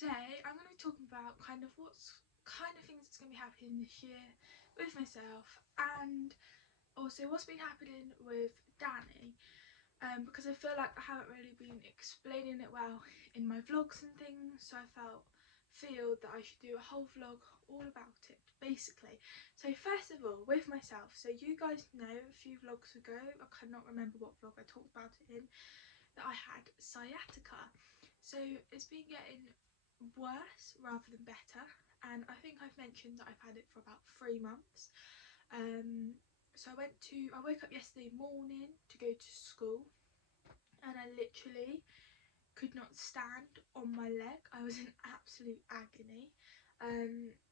today I'm going to be talking about kind of things that's going to be happening this year with myself, and also what's been happening with Danny, because I feel like I haven't really been explaining it well in my vlogs and things, so I feel that I should do a whole vlog all about it basically. So first of all, with myself, so you guys know a few vlogs ago, I cannot remember what vlog I talked about it in, that I had sciatica. So it's been getting worse rather than better, and I think I've mentioned that I've had it for about 3 months. So I woke up yesterday morning to go to school, and I literally could not stand on my leg. I was in absolute agony.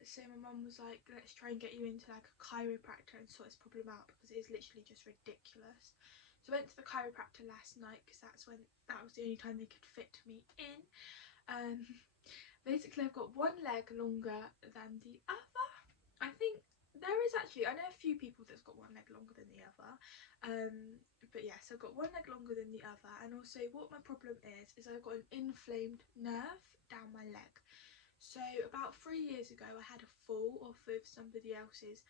So my mum was like, let's try and get you into like a chiropractor and sort this problem out, because it is literally just ridiculous. So I went to the chiropractor last night because that was the only time they could fit me in. Basically I've got one leg longer than the other. I think there is actually, I know a few people that's got one leg longer than the other, but yeah, so I've got one leg longer than the other. And also what my problem is I've got an inflamed nerve down my leg. So about 3 years ago I had a fall off of somebody else's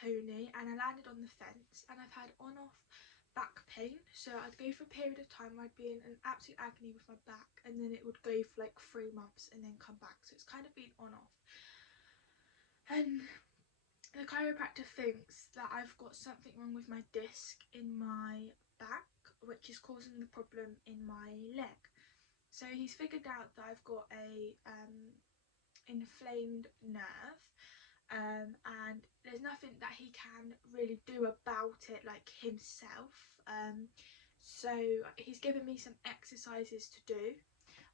pony and I landed on the fence, and I've had on-off back pain. So I'd go for a period of time where I'd be in an absolute agony with my back, and then it would go for like 3 months and then come back. So it's kind of been on off, and the chiropractor thinks that I've got something wrong with my disc in my back, which is causing the problem in my leg. So he's figured out that I've got a inflamed nerve, and there's nothing that he can really do about it like himself. So he's given me some exercises to do.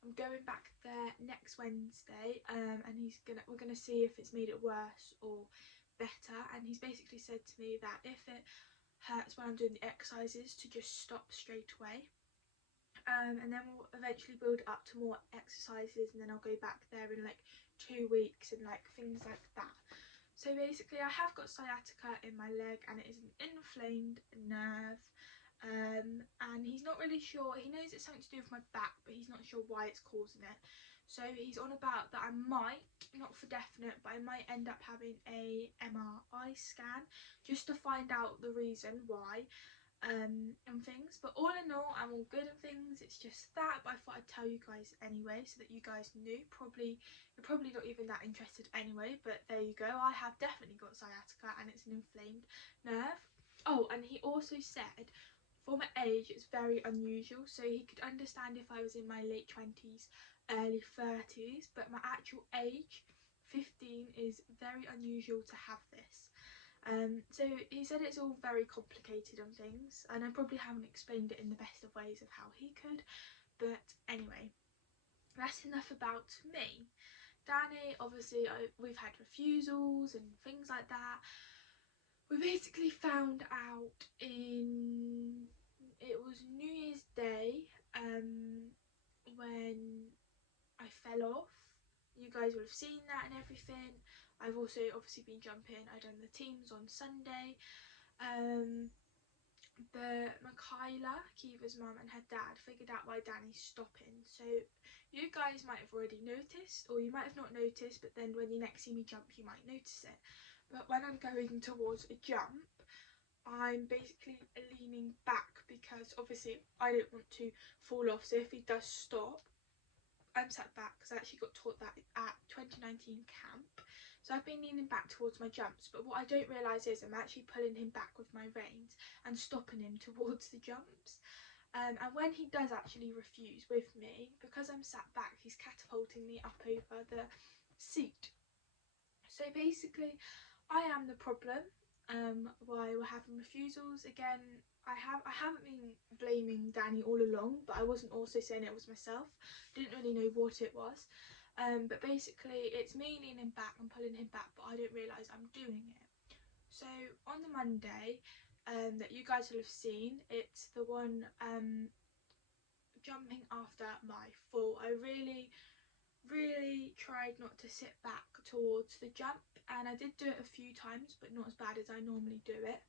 I'm going back there next Wednesday, and we're gonna see if it's made it worse or better. And he's basically said to me that if it hurts when I'm doing the exercises, to just stop straight away. And then we'll eventually build up to more exercises, and then I'll go back there in like 2 weeks and like things like that. So basically I have got sciatica in my leg, and it is an inflamed nerve, and he's not really sure. He knows it's something to do with my back, but he's not sure why it's causing it. So he's on about that I might, not for definite, but I might end up having a MRI scan just to find out the reason why, and things. But all in all, I'm all good and things. It's just that, but I thought I'd tell you guys anyway, so that you guys knew. You're probably not even that interested anyway, but there you go. I have definitely got sciatica, and it's an inflamed nerve. Oh, and he also said for my age it's very unusual, so he could understand if I was in my late 20s, early 30s, but my actual age, 15, is very unusual to have this. So he said it's all very complicated and things, and I probably haven't explained it in the best of ways of how he could, but anyway, that's enough about me. Danny, obviously we've had refusals and things like that. We basically found out it was New Year's Day, when I fell off. You guys will have seen that and everything. I've also obviously been jumping. I done the teams on Sunday. But Michaela, Kiva's mum, and her dad figured out why Danny's stopping. So you guys might have already noticed, or you might have not noticed, but then when you next see me jump you might notice it. But when I'm going towards a jump, I'm basically leaning back, because obviously I don't want to fall off. So if he does stop, I'm sat back, because I actually got taught that at 2019 camp. So I've been leaning back towards my jumps, but what I don't realise is I'm actually pulling him back with my reins and stopping him towards the jumps. And when he does actually refuse with me, because I'm sat back, he's catapulting me up over the seat. So basically I am the problem, why we're having refusals. Again, I haven't been blaming Danny all along, but I wasn't also saying it was myself. Didn't really know what it was. But basically it's me leaning back and pulling him back, but I don't realise I'm doing it. So on the Monday, that you guys will have seen, it's the one jumping after my fall. I really tried not to sit back towards the jump, and I did do it a few times, but not as bad as I normally do it.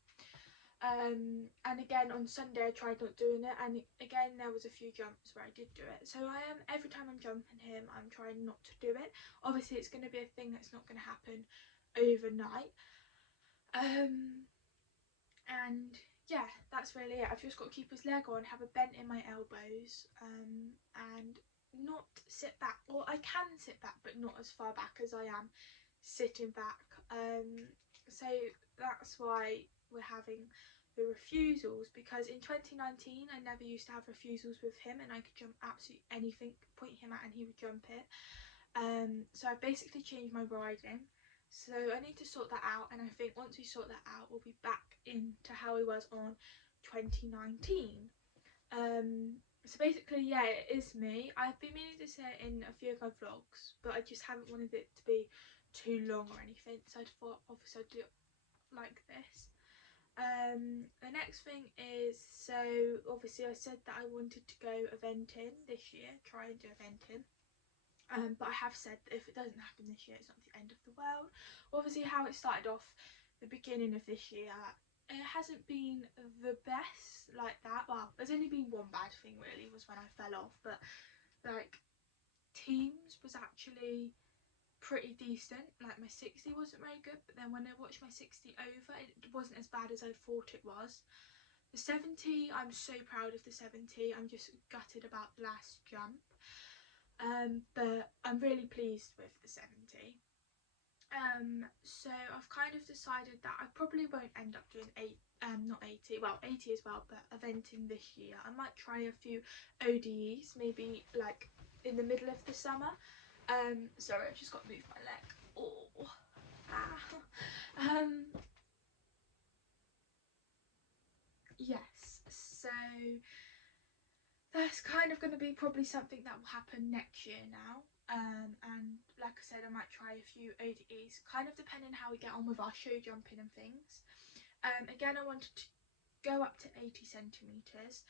And again on Sunday I tried not doing it, and again there was a few jumps where I did do it. So I am, every time I'm jumping him, I'm trying not to do it. Obviously it's going to be a thing that's not going to happen overnight. And yeah, that's really it. I've just got to keep his leg on, have a bent in my elbows, and not sit back. Or I can sit back, but not as far back as I am sitting back. So that's why we're having the refusals, because in 2019 I never used to have refusals with him, and I could jump absolutely anything, point him at and he would jump it. So I've basically changed my riding, so I need to sort that out, and I think once we sort that out we'll be back into how he was on 2019. So basically, yeah, it is me. I've been meaning to say it in a few of my vlogs, but I just haven't wanted it to be too long or anything, so I thought obviously I'd do it like this. The next thing is, so obviously I said that I wanted to go eventing this year, try and do eventing. But I have said that if it doesn't happen this year, it's not the end of the world. Obviously how it started off the beginning of this year, it hasn't been the best like that. Well, there's only been one bad thing really, was when I fell off, but like teams was actually pretty decent. Like my 60 wasn't very good, but then when I watched my 60 over, it wasn't as bad as I thought it was. The 70, I'm so proud of the 70. I'm just gutted about the last jump, but I'm really pleased with the 70. So I've kind of decided that I probably won't end up doing not 80, well 80 as well, but eventing this year. I might try a few ODEs, maybe like in the middle of the summer. Sorry, I've just got to move my leg. Oh, yes, so that's kind of going to be probably something that will happen next year now. And like I said, I might try a few ODEs, kind of depending how we get on with our show jumping and things. Again, I wanted to go up to 80 centimetres.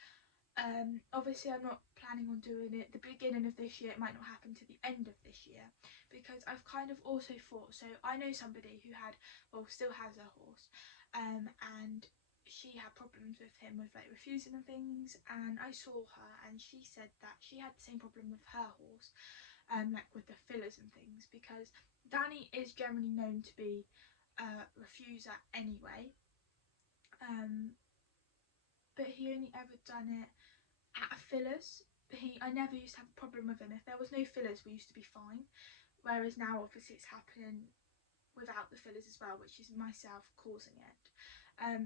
Obviously I'm not planning on doing it the beginning of this year. It might not happen to the end of this year, because I've kind of also thought, so I know somebody who had, well still has a horse, and she had problems with him with like refusing and things, and I saw her and she said that she had the same problem with her horse, like with the fillers and things, because Danny is generally known to be a refuser anyway, but he only ever done it at fillers. I never used to have a problem with him. If there was no fillers, we used to be fine, whereas now obviously it's happening without the fillers as well, which is myself causing it.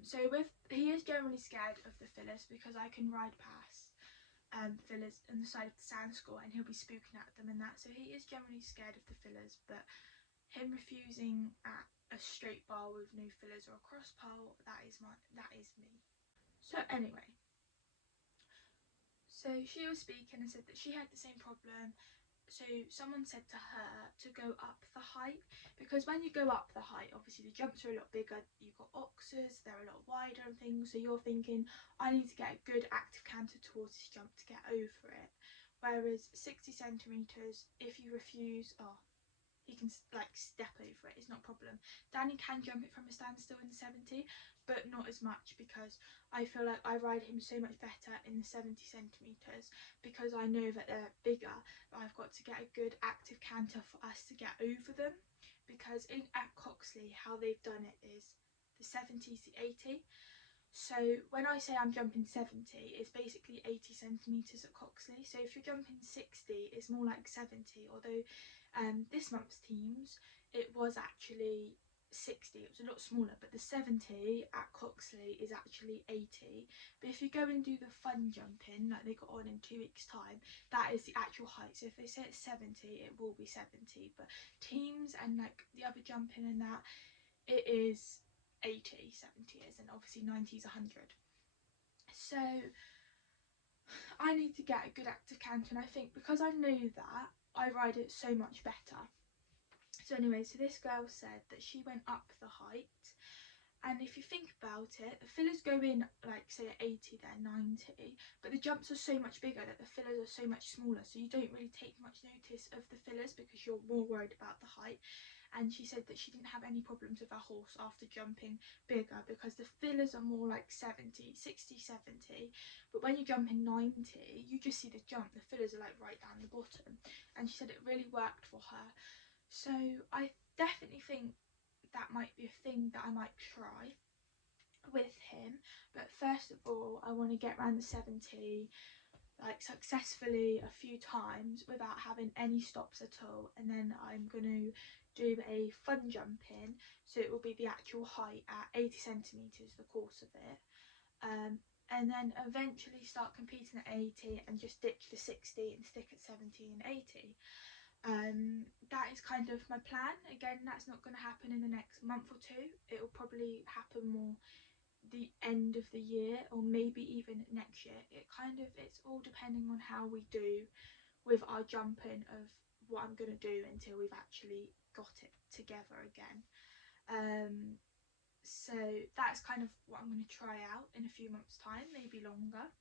So he is generally scared of the fillers, because I can ride past fillers on the side of the sand score and he'll be spooking at them and that, so he is generally scared of the fillers. But him refusing at a straight bar with no fillers or a cross pole, that is me. So anyway, so she was speaking and said that she had the same problem. So someone said to her to go up the height, because when you go up the height, obviously the jumps are a lot bigger, you've got oxes, they're a lot wider and things, so you're thinking, I need to get a good active canter towards this jump to get over it. Whereas 60 centimetres, if you refuse, he can like step over it, it's not a problem. Danny can jump it from a standstill in the 70, but not as much, because I feel like I ride him so much better in the 70 centimetres, because I know that they're bigger, but I've got to get a good active canter for us to get over them. Because at Coxley, how they've done it is the 70 is the 80. So when I say I'm jumping 70, it's basically 80 centimetres at Coxley. So if you're jumping 60, it's more like 70, although this month's teams, it was actually 60, it was a lot smaller, but the 70 at Coxley is actually 80. But if you go and do the fun jumping, like they got on in 2 weeks time, that is the actual height. So if they say it's 70, it will be 70, but teams and like the other jumping and that, it is 80, 70 is, and obviously 90 is 100. So I need to get a good active canter, and I think because I know that, I ride it so much better. So anyway, so this girl said that she went up the height, and if you think about it, the fillers go in like say at 80, they're 90, but the jumps are so much bigger that the fillers are so much smaller, so you don't really take much notice of the fillers because you're more worried about the height. and she said that she didn't have any problems with her horse after jumping bigger, because the fillers are more like 70, 60, 70, but when you jump in 90 you just see the jump, the fillers are like right down the bottom, and she said it really worked for her. So I definitely think that might be a thing that I might try with him, but first of all I want to get around the 70 like successfully a few times without having any stops at all, and then I'm going to do a fun jumping, so it will be the actual height at 80 centimetres the course of it, and then eventually start competing at 80 and just ditch the 60 and stick at 70 and 80. That is kind of my plan. Again, that's not going to happen in the next month or two, it will probably happen more the end of the year, or maybe even next year. It's all depending on how we do with our jumping of what I'm going to do until we've actually got it together again. So that's kind of what I'm going to try out in a few months time, maybe longer.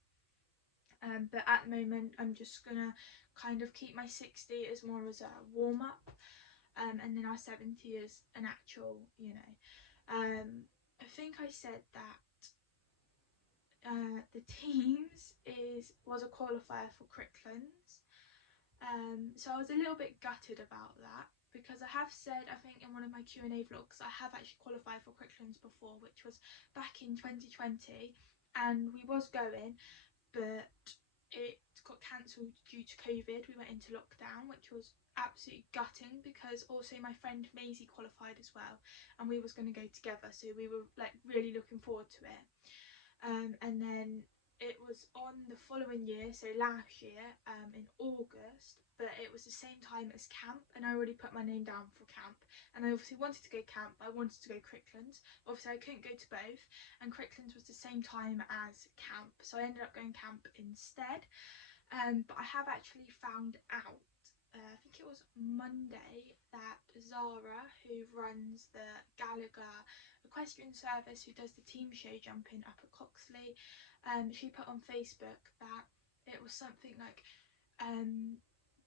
But at the moment I'm just gonna kind of keep my 60 as more as a warm-up, and then our 70 as an actual, you know. I think I said that the teams was a qualifier for Cricklands, so I was a little bit gutted about that, because I have said, I think in one of my Q&A vlogs, I have actually qualified for Cricklands before, which was back in 2020, and we was going, but it got cancelled due to COVID. We went into lockdown, which was absolutely gutting, because also my friend Maisie qualified as well, and we was going to go together, so we were like really looking forward to it. And then it was on the following year, so last year, in August, but it was the same time as camp, and I already put my name down for camp, and I obviously wanted to go camp, but I wanted to go Cricklands. Obviously I couldn't go to both, and Cricklands was the same time as camp, so I ended up going camp instead. But I have actually found out, I think it was Monday, that Zara, who runs the Gallagher equestrian service, who does the team show jumping up at Coxley, she put on Facebook that it was something like,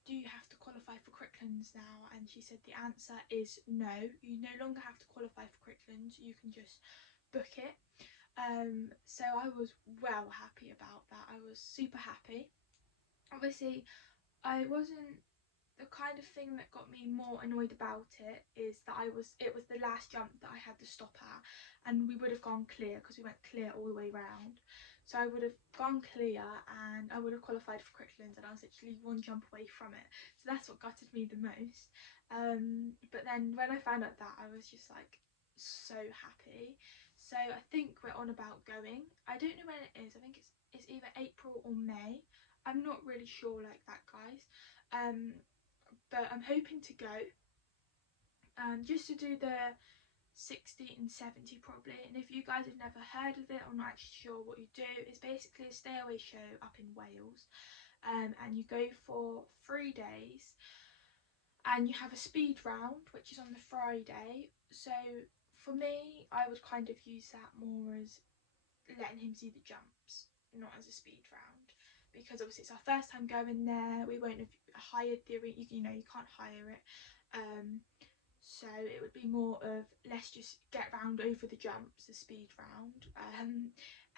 do you have to qualify for Cricklands now? And she said the answer is no, you no longer have to qualify for Cricklands, you can just book it. So I was well happy about that. I was super happy. Obviously I wasn't, the kind of thing that got me more annoyed about it is that it was the last jump that I had to stop at, and we would have gone clear because we went clear all the way round, so I would have gone clear and I would have qualified for Cricklands, and I was literally one jump away from it, so that's what gutted me the most. But then when I found out that, I was just like so happy. So I think we're on about going. I don't know when it is. I think it's either April or May. I'm not really sure like that, guys. But I'm hoping to go, just to do the 60 and 70 probably. And if you guys have never heard of it or not actually sure what you do, it's basically a stay away show up in Wales, and you go for 3 days, and you have a speed round which is on the Friday. So for me, I would kind of use that more as letting him see the jumps, not as a speed round, because obviously it's our first time going there. We won't have hired the arena, you know, you can't hire it, so it would be more of, let's just get round over the jumps, the speed round,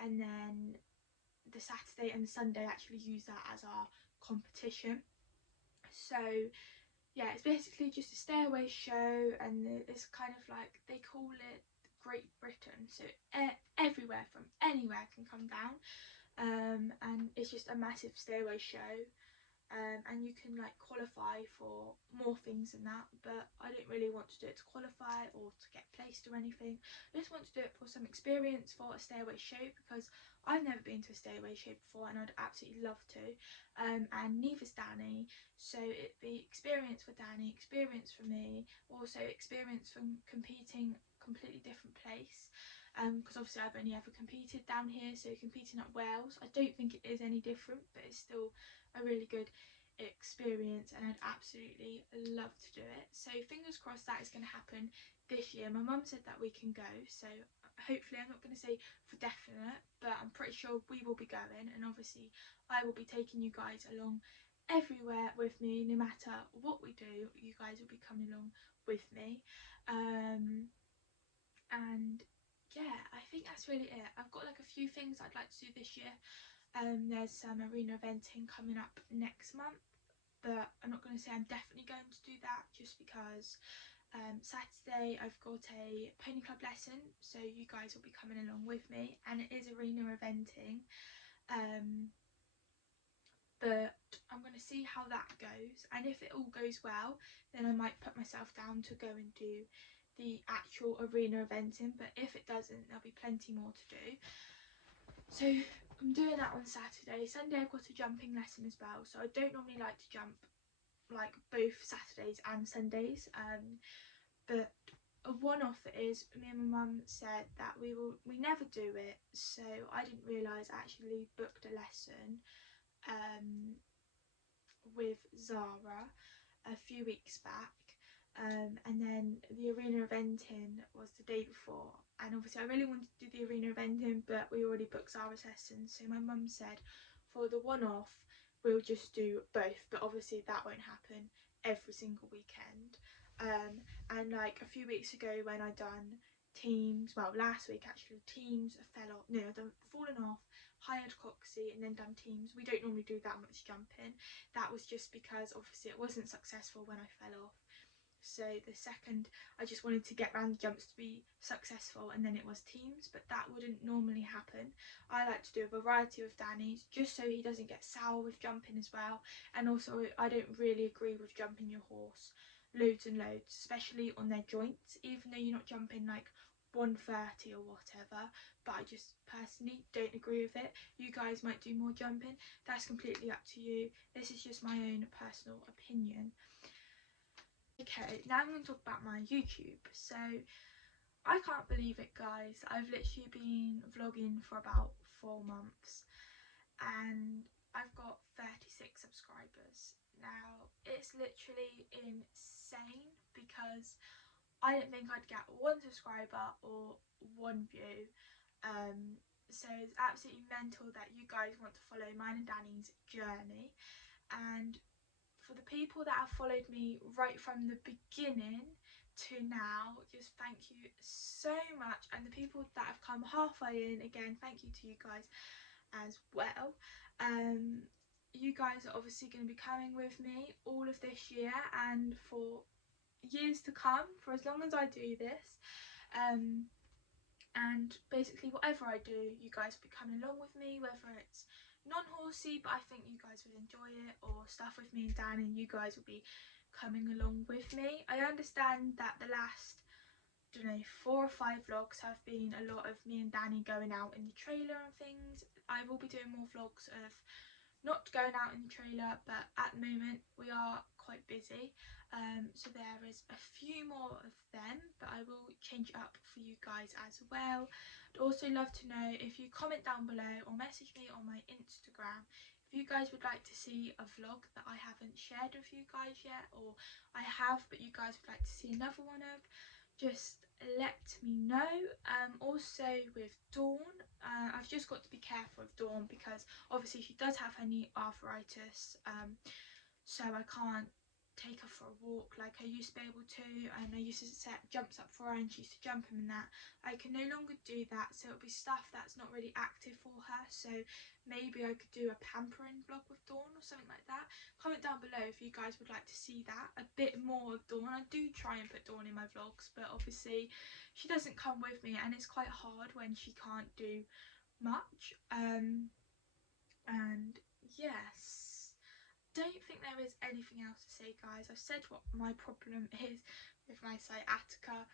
and then the Saturday and the Sunday actually use that as our competition. So yeah, it's basically just a stay away show, and it's kind of like, they call it Great Britain, so everywhere from anywhere can come down, and it's just a massive stay away show, and you can like qualify for more things than that, but I don't really want to do it to qualify or to get placed or anything. I just want to do it for some experience for a stay away show, because I've never been to a stay away show before and I'd absolutely love to, and neither's Danny, so it'd be experience for Danny, experience for me, also experience from competing completely different place, because obviously I've only ever competed down here, so competing at Wales, I don't think it is any different, but it's still a really good experience, and I'd absolutely love to do it. So fingers crossed that is going to happen this year. My mum said that we can go, so hopefully, I'm not going to say for definite, but I'm pretty sure we will be going, and obviously I will be taking you guys along everywhere with me. No matter what we do, you guys will be coming along with me. And yeah, I think that's really it. I've got like a few things I'd like to do this year. There's some arena eventing coming up next month, but I'm not going to say I'm definitely going to do that, just because Saturday I've got a pony club lesson, so you guys will be coming along with me, and it is arena eventing. But I'm going to see how that goes, and if it all goes well, then I might put myself down to go and do the actual arena eventing. But if it doesn't, there'll be plenty more to do. So I'm doing that on Saturday. Sunday I've got a jumping lesson as well, so I don't normally like to jump like both Saturdays and Sundays, but a one-off is, me and my mum said that we never do it, so I didn't realise I actually booked a lesson with Zara a few weeks back, and then the arena eventing was the day before, and obviously I really wanted to do the arena eventing, but we already booked Zara's lessons, so my mum said for the one-off we'll just do both, but obviously that won't happen every single weekend. And like a few weeks ago when I done teams, well last week actually, teams fell off, no, I've done fallen off, hired Coxie and then done teams. We don't normally do that much jumping. That was just because obviously it wasn't successful when I fell off, so the second I just wanted to get round the jumps to be successful, and then it was teams, but that wouldn't normally happen. I like to do a variety of Danny's just so he doesn't get sour with jumping as well, and also I don't really agree with jumping your horse loads and loads, especially on their joints, even though you're not jumping like 130 or whatever, but I just personally don't agree with it. You guys might do more jumping, that's completely up to you. This is just my own personal opinion. Okay, now I'm going to talk about my YouTube. So I can't believe it, guys, I've literally been vlogging for about 4 months and I've got 36 subscribers. Now it's literally insane because I didn't think I'd get 1 subscriber or 1 view. So it's absolutely mental that you guys want to follow mine and Danny's journey, and for the people that have followed me right from the beginning to now, just thank you so much, and the people that have come halfway in, again thank you to you guys as well. You guys are obviously going to be coming with me all of this year and for years to come, for as long as I do this, and basically whatever I do, you guys will be coming along with me, whether it's non-horsey but I think you guys will enjoy it, or stuff with me and Dan and you guys will be coming along with me. I understand that the last, I don't know, 4 or 5 vlogs have been a lot of me and Danny going out in the trailer and things. I will be doing more vlogs of not going out in the trailer, but at the moment we are quite busy, so there is a few more of them, but I will change it up for you guys as well. I'd also love to know if you comment down below or message me on my Instagram if you guys would like to see a vlog that I haven't shared with you guys yet, or I have but you guys would like to see another one of. Just let me know. Also with Dawn, I've just got to be careful with Dawn because obviously she does have her knee arthritis, so I can't take her for a walk like I used to be able to, and I used to set jumps up for her and she used to jump them and that. I can no longer do that, so it'll be stuff that's not really active for her, so maybe I could do a pampering vlog with Dawn or something like that. Comment down below if you guys would like to see that, a bit more of Dawn. I do try and put Dawn in my vlogs, but obviously she doesn't come with me and it's quite hard when she can't do much. And yes, don't think there is anything else to say, guys. I've said what my problem is with my sciatica.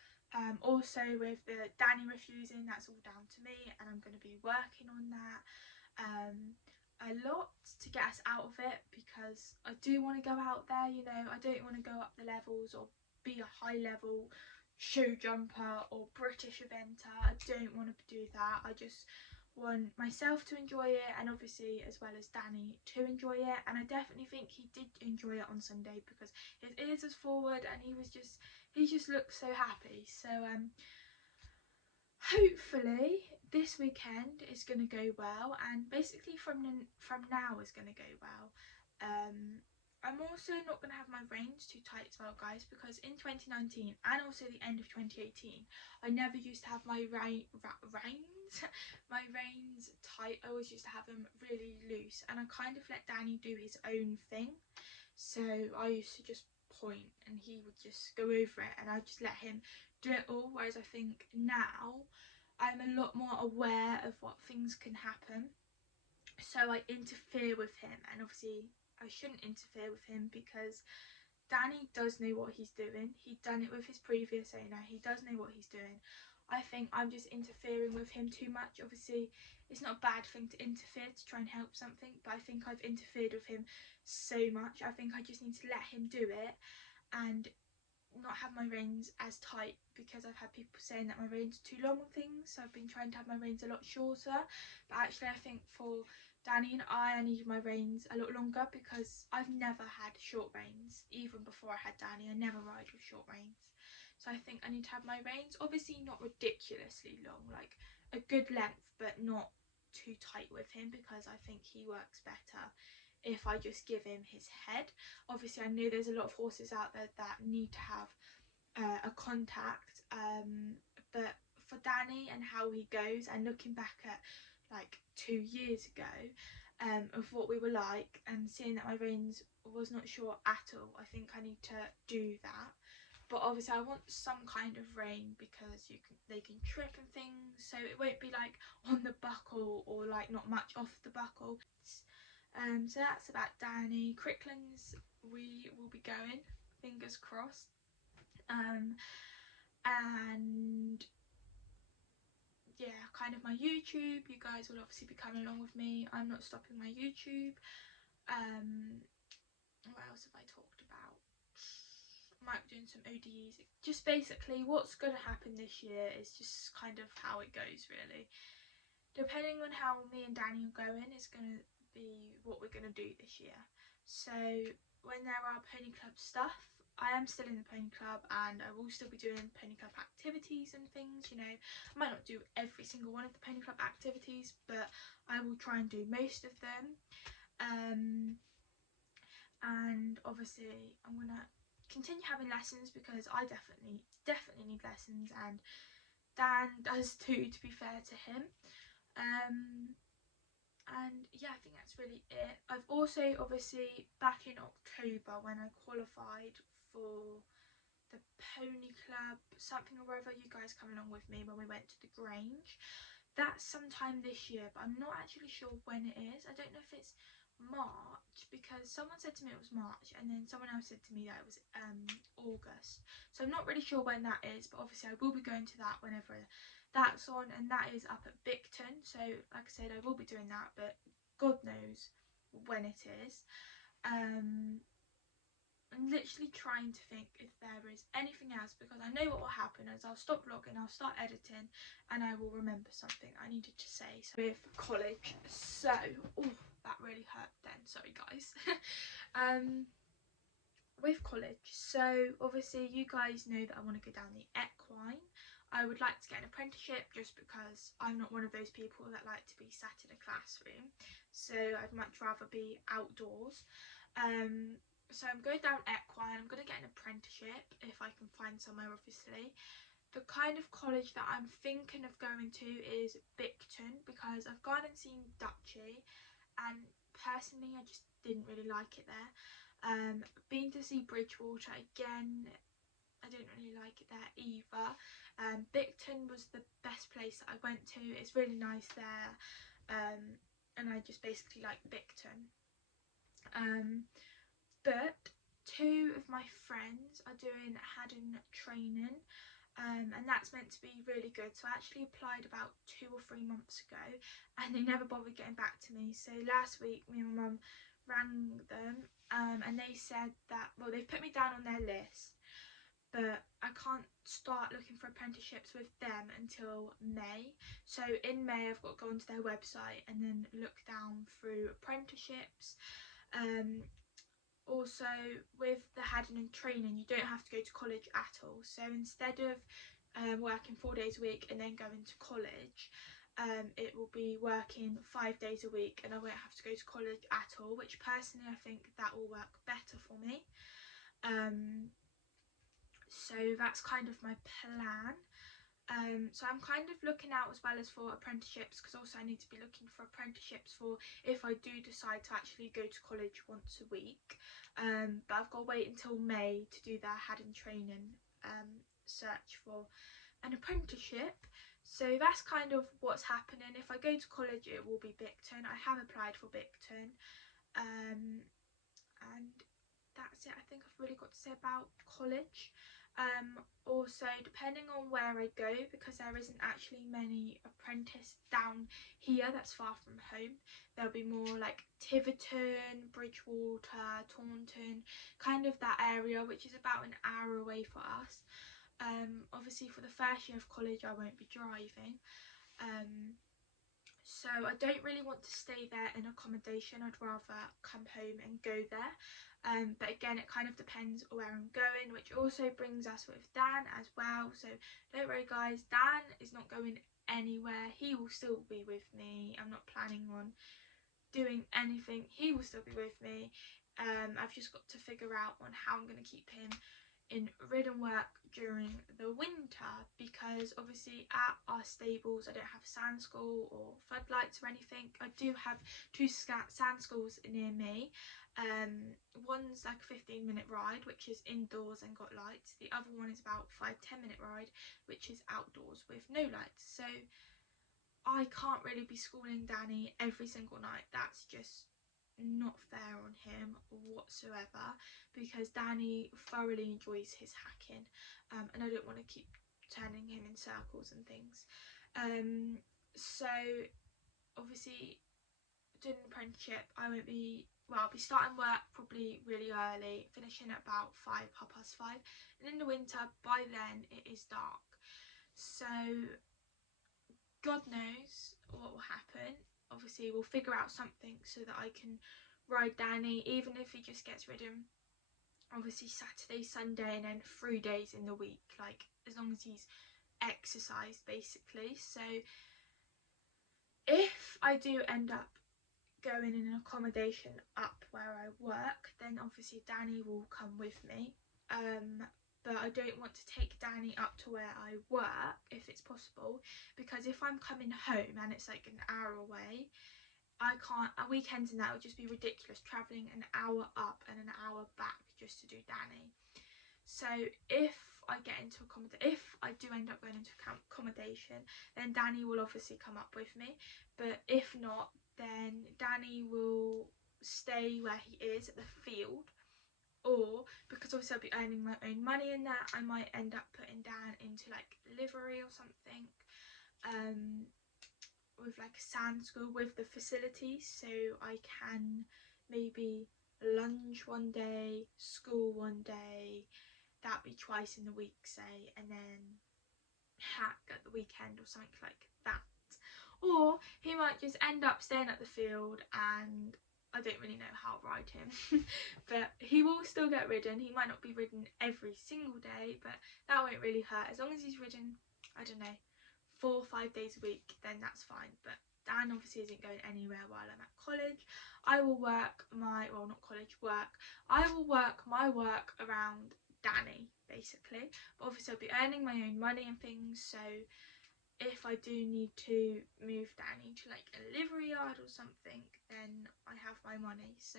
Also with the Danny refusing, that's all down to me and I'm going to be working on that a lot to get us out of it, because I do want to go out there, you know. I don't want to go up the levels or be a high level show jumper or British eventer. I don't want to do that. I just want myself to enjoy it, and obviously as well as Danny to enjoy it, and I definitely think he did enjoy it on Sunday because his ears was forward and he just looked so happy. So hopefully this weekend is going to go well, and basically from now is going to go well. I'm also not going to have my reins too tight as well, guys, because in 2019 and also the end of 2018 I never used to have my reins my reins tight. I always used to have them really loose, and I kind of let Danny do his own thing. So I used to just point and he would just go over it, and I just let him do it all. Whereas I think now I'm a lot more aware of what things can happen, so I interfere with him. And obviously I shouldn't interfere with him because Danny does know what he's doing. He'd done it with his previous owner. He does know what he's doing. I think I'm just interfering with him too much. Obviously, it's not a bad thing to interfere to try and help something, but I think I've interfered with him so much. I think I just need to let him do it and not have my reins as tight, because I've had people saying that my reins are too long and things, so I've been trying to have my reins a lot shorter. But actually I think for Danny and I needed my reins a lot longer, because I've never had short reins. Even before I had Danny, I never ride with short reins. So I think I need to have my reins, obviously not ridiculously long, like a good length, but not too tight with him, because I think he works better if I just give him his head. Obviously I know there's a lot of horses out there that need to have a contact, but for Danny and how he goes, and looking back at like 2 years ago of what we were like, and seeing that my reins was not short at all, I think I need to do that. But obviously I want some kind of rein, because they can trip and things, so it won't be like on the buckle or like not much off the buckle. So that's about Danny. Cricklands, we will be going, fingers crossed. And yeah, kind of my YouTube, you guys will obviously be coming along with me. I'm not stopping my YouTube. What else have I talked about? I might be doing some ODEs. Just basically what's going to happen this year is just kind of how it goes, really. Depending on how me and Danny are going is going to be what we're going to do this year. So when there are pony club stuff, I am still in the pony club, and I will still be doing pony club activities and things, you know. I might not do every single one of the pony club activities, but I will try and do most of them. And obviously I'm gonna continue having lessons, because I definitely need lessons, and Dan does too, to be fair to him. And yeah, I think that's really it. I've also, obviously back in October when I qualified for the pony club something or other, you guys come along with me when we went to the Grange. That's sometime this year, but I'm not actually sure when it is. I don't know if it's March, because someone said to me it was March, and then someone else said to me that it was August. So I'm not really sure when that is, but obviously I will be going to that whenever that's on, and that is up at Bicton. So like I said, I will be doing that, but God knows when it is. I'm literally trying to think if there is anything else, because I know what will happen is I'll stop vlogging, I'll start editing, and I will remember something I needed to say. So with college, so that really hurt then, sorry guys. With college, so obviously you guys know that I want to go down the equine. I would like to get an apprenticeship, just because I'm not one of those people that like to be sat in a classroom, so I'd much rather be outdoors. So I'm going down equine. I'm going to get an apprenticeship if I can find somewhere, obviously. The kind of college that I'm thinking of going to is Bicton, because I've gone and seen Duchy, and personally I just didn't really like it there. Been to see Bridgewater, again I didn't really like it there either. Bicton was the best place that I went to. It's really nice there, and I just basically like Bicton. But two of my friends are doing Haddon training, and that's meant to be really good. So I actually applied about 2 or 3 months ago, and they never bothered getting back to me. So last week me and my mum rang them, and they said that, well, they've put me down on their list, but I can't start looking for apprenticeships with them until May. So in May I've got to go onto their website and then look down through apprenticeships. Also with the Haddon training, you don't have to go to college at all. So instead of working 4 days a week and then going to college, it will be working 5 days a week and I won't have to go to college at all, which personally I think that will work better for me. So that's kind of my plan. So I'm kind of looking out as well as for apprenticeships, because also I need to be looking for apprenticeships for if I do decide to actually go to college once a week. But I've got to wait until May to do the Haddon training search for an apprenticeship. So that's kind of what's happening. If I go to college, it will be Bicton. I have applied for Bicton, and that's it. I think I've really got to say about college. Also, depending on where I go, because there isn't actually many apprentice down here that's far from home, there'll be more like Tiverton, Bridgewater, Taunton, kind of that area, which is about an hour away for us. Obviously for the first year of college I won't be driving, so I don't really want to stay there in accommodation. I'd rather come home and go there. But again, it kind of depends where I'm going, which also brings us with Dan as well. So don't worry guys, Dan is not going anywhere. He will still be with me. I'm not planning on doing anything. He will still be with me. I've just got to figure out on how I'm going to keep him in ridden work during the winter, because obviously at our stables I don't have sand school or floodlights or anything. I do have 2 sand schools near me. One's like a 15-minute ride, which is indoors and got lights. The other one is about 5-10 minute ride, which is outdoors with no lights. So I can't really be schooling Danny every single night. That's just not fair on him whatsoever, because Danny thoroughly enjoys his hacking, and I don't want to keep turning him in circles and things. So obviously doing an apprenticeship, I'll be starting work probably really early, finishing at about 5:30, and in the winter by then it is dark, so God knows what will happen. Obviously we'll figure out something so that I can ride Danny, even if he just gets ridden obviously Saturday, Sunday, and then 3 days in the week, like as long as he's exercised basically. So if I do end up going in an accommodation up where I work, then obviously Danny will come with me. But I don't want to take Danny up to where I work if it's possible, because if I'm coming home and it's like an hour away, I can't, weekends and that would just be ridiculous, travelling an hour up and an hour back just to do Danny. So if I do end up going into accommodation, then Danny will obviously come up with me. But if not, then Danny will stay where he is at the field, or because obviously I'll be earning my own money in that, I might end up putting Dan into like livery or something, with like a sand school with the facilities, so I can maybe lunge one day, school one day, that'd be twice in the week say, and then hack at the weekend or something like that. Or he might just end up staying at the field, and I don't really know how to ride him but he will still get ridden. He might not be ridden every single day, but that won't really hurt. As long as he's ridden, I don't know, 4 or 5 days a week, then that's fine. But Dan obviously isn't going anywhere while I'm at college. I will work my, well not college, work. I will work my work around Danny basically, but obviously I'll be earning my own money and things, so if I do need to move Danny to like a livery yard or something, then I have my money. So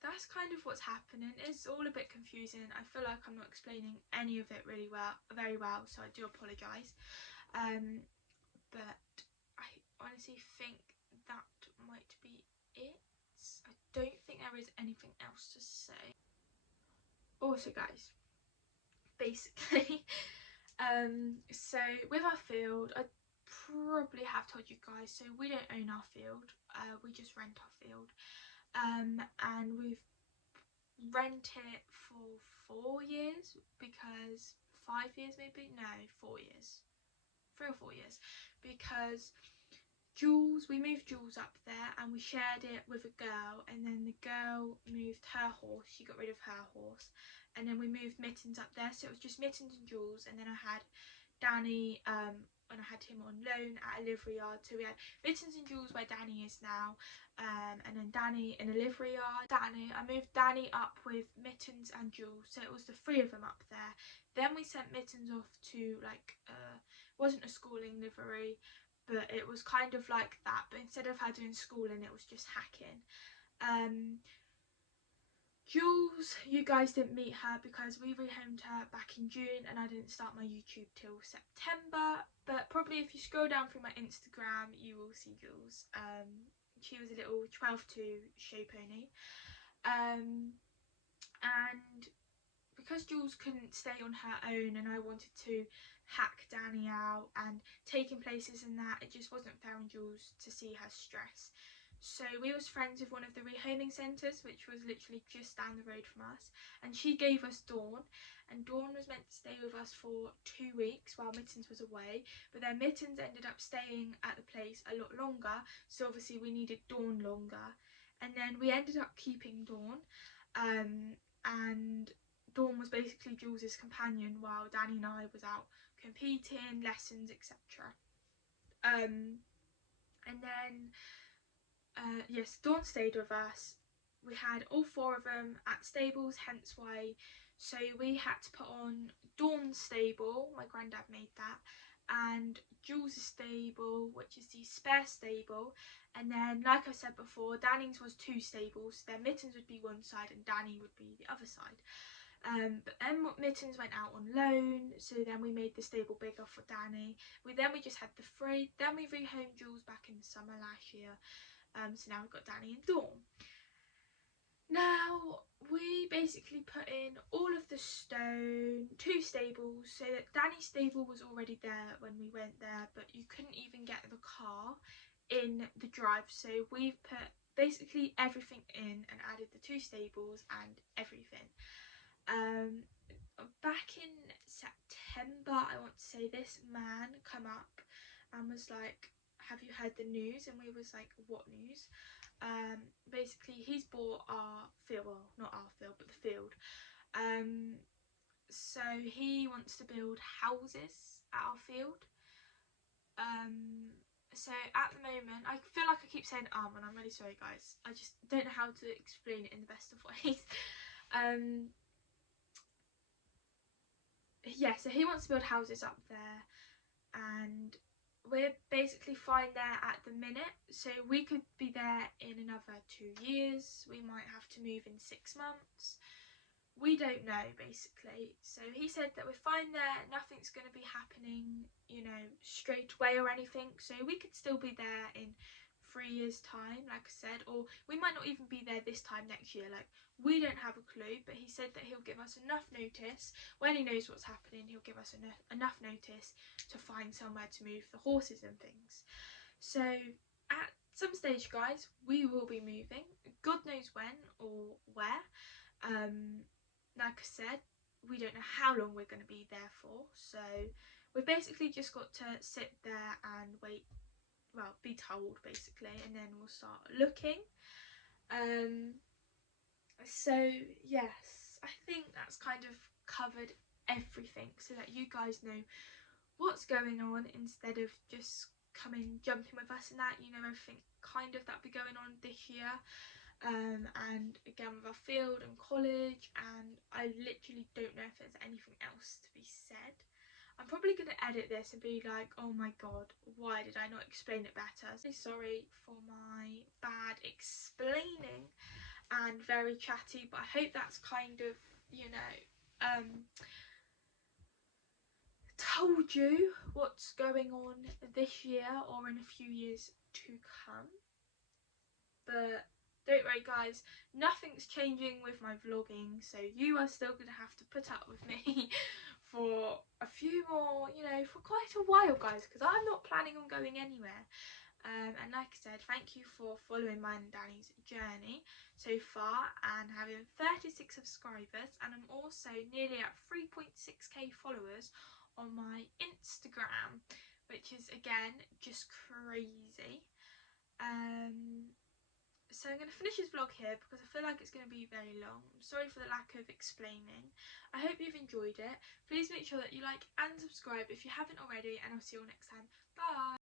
that's kind of what's happening. It's all a bit confusing. I feel like I'm not explaining any of it very well, so I do apologise. But I honestly think that might be it. I don't think there is anything else to say. Also guys, basically so with our field, I probably have told you guys, so we don't own our field, we just rent our field, and we've rented it for 4 years, because 5 years maybe, no, 4 years, 3 or 4 years, because we moved Jules up there and we shared it with a girl, and then the girl moved her horse, she got rid of her horse, and then we moved Mittens up there, so it was just Mittens and Jules, and then I had Danny when I had him on loan at a livery yard. So we had Mittens and Jules where Danny is now, and then Danny in a livery yard. I moved Danny up with Mittens and Jules, so it was the three of them up there. Then we sent Mittens off to like wasn't a schooling livery, but it was kind of like that, but instead of her doing schooling, it was just hacking. Jules, you guys didn't meet her because we rehomed her back in June and I didn't start my YouTube till September, but probably if you scroll down through my Instagram you will see Jules. She was a little 12-2 show pony, and because Jules couldn't stay on her own and I wanted to hack Danny out and taking places and that, it just wasn't fair on Jules to see her stress. So we was friends with one of the rehoming centres, which was literally just down the road from us, and she gave us Dawn, and Dawn was meant to stay with us for 2 weeks while Mittens was away, but then Mittens ended up staying at the place a lot longer, so obviously we needed Dawn longer, and then we ended up keeping Dawn, and Dawn was basically Jules's companion while Danny and I was out competing, lessons, etc. And then yes, Dawn stayed with us. We had all four of them at stables, hence why. So we had to put on Dawn's stable, my granddad made that, and Jules' stable, which is the spare stable, and then like I said before, Danny's was 2 stables, so then Mittens would be one side and Danny would be the other side. But then Mittens went out on loan, so then we made the stable bigger for Danny. We just had the 3, then we rehomed Jules back in the summer last year. So now we've got Danny and Dawn. Now we basically put in all of the stone, 2 stables, so that Danny's stable was already there when we went there, but you couldn't even get the car in the drive, so we've put basically everything in and added the 2 stables and everything. Back in September, I want to say, this man come up and was like, have you heard the news? And we was like, what news? Basically he's bought our field, well not our field but the field, so he wants to build houses at our field. So at the moment, I feel like I keep saying and I'm really sorry guys, I just don't know how to explain it in the best of ways. Yeah, so he wants to build houses up there and we're basically fine there at the minute, so we could be there in another 2 years, we might have to move in 6 months, we don't know basically. So he said that we're fine there, nothing's going to be happening, you know, straight away or anything, so we could still be there in 3 years time, like I said, or we might not even be there this time next year, like we don't have a clue, but he said that he'll give us enough notice. When he knows what's happening, he'll give us enough notice to find somewhere to move the horses and things. So at some stage guys, we will be moving, God knows when or where. Like I said, we don't know how long we're going to be there for, so we've basically just got to sit there and wait, well, be told basically, and then we'll start looking. So yes, I think that's kind of covered everything so that you guys know what's going on instead of just jumping with us and that, you know, everything kind of that be going on this year. And again with our field and college, and I literally don't know if there's anything else to be said. I'm probably going to edit this and be like, oh my god, why did I not explain it better? So sorry for my bad explaining and very chatty, but I hope that's kind of, you know, told you what's going on this year or in a few years to come. But don't worry guys, nothing's changing with my vlogging, so you are still going to have to put up with me for a few more, you know, for quite a while guys, because I'm not planning on going anywhere. And like I said, thank you for following mine and Danny's journey so far and having 36 subscribers, and I'm also nearly at 3.6k followers on my Instagram, which is again just crazy. So I'm going to finish this vlog here because I feel like it's going to be very long. I'm sorry for the lack of explaining. I hope you've enjoyed it. Please make sure that you like and subscribe if you haven't already, and I'll see you all next time. Bye!